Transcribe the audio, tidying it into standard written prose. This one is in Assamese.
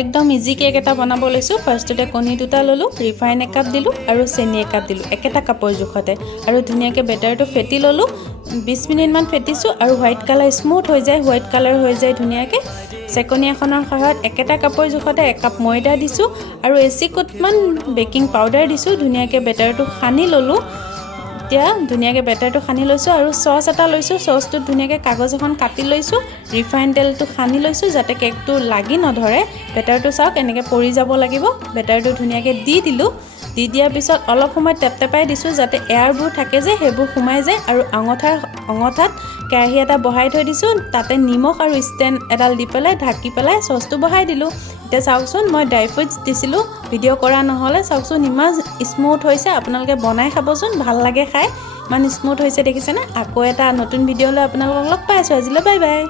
একদম ইজি কেক এটা বনাব লৈছোঁ। ফাৰ্ষ্টতে কণী দুটা ল'লোঁ, ৰিফাইন একাপ দিলোঁ আৰু চেনি একাপ দিলোঁ একেটা কাপৰ জোখতে আৰু ধুনীয়াকৈ বেটাৰটো ফেটি ল'লোঁ। 20 মিনিটমান ফেটিছোঁ আৰু হোৱাইট কালাৰ স্মুথ হৈ যায়, হোৱাইট কালাৰ হৈ যায় ধুনীয়াকৈ। চেকনি এখনৰ সহায়ত একেটা কাপৰ জোখতে একাপ ময়দা দিছোঁ আৰু এচিকুটমান বেকিং পাউডাৰ দিছোঁ। ধুনীয়াকৈ বেটাৰটো সানি ল'লোঁ। এতিয়া ধুনীয়াকৈ বেটাৰটো সানি লৈছোঁ আৰু চচ এটা লৈছোঁ। চচটোত ধুনীয়াকৈ কাগজ এখন কাটি লৈছোঁ। ৰিফাইন তেলটো সানি লৈছোঁ যাতে কেকটো লাগি নধৰে। বেটাৰটো চাওক এনেকৈ পৰি যাব লাগিব। বেটাৰটো ধুনীয়াকৈ দি দিলোঁ। দি দিয়াৰ পিছত অলপ সময় টেপটেপাই দিছোঁ যাতে এয়াৰবোৰ থাকে যে সেইবোৰ সোমাই যায় আৰু অঙঠাত কেৰাহী এটা বহাই থৈ দিছোঁ। তাতে নিমখ আৰু ষ্টেণ্ড এডাল দি পেলাই ঢাকি পেলাই চচটো বহাই দিলোঁ। এতিয়া চাওকচোন মই ড্ৰাই ফ্ৰুইটছ দিছিলোঁ, ভিডিঅ' কৰা নহ'লে। চাওকচোন ইমান স্মুথ হৈছে, আপোনালোকে বনাই খাবচোন, ভাল লাগে খাই। ইমান স্মুথ হৈছে দেখিছেনে? আকৌ এটা নতুন ভিডিঅ' লৈ আপোনালোকক লগ পাই আছোঁ। আজিলৈ বাই বাই।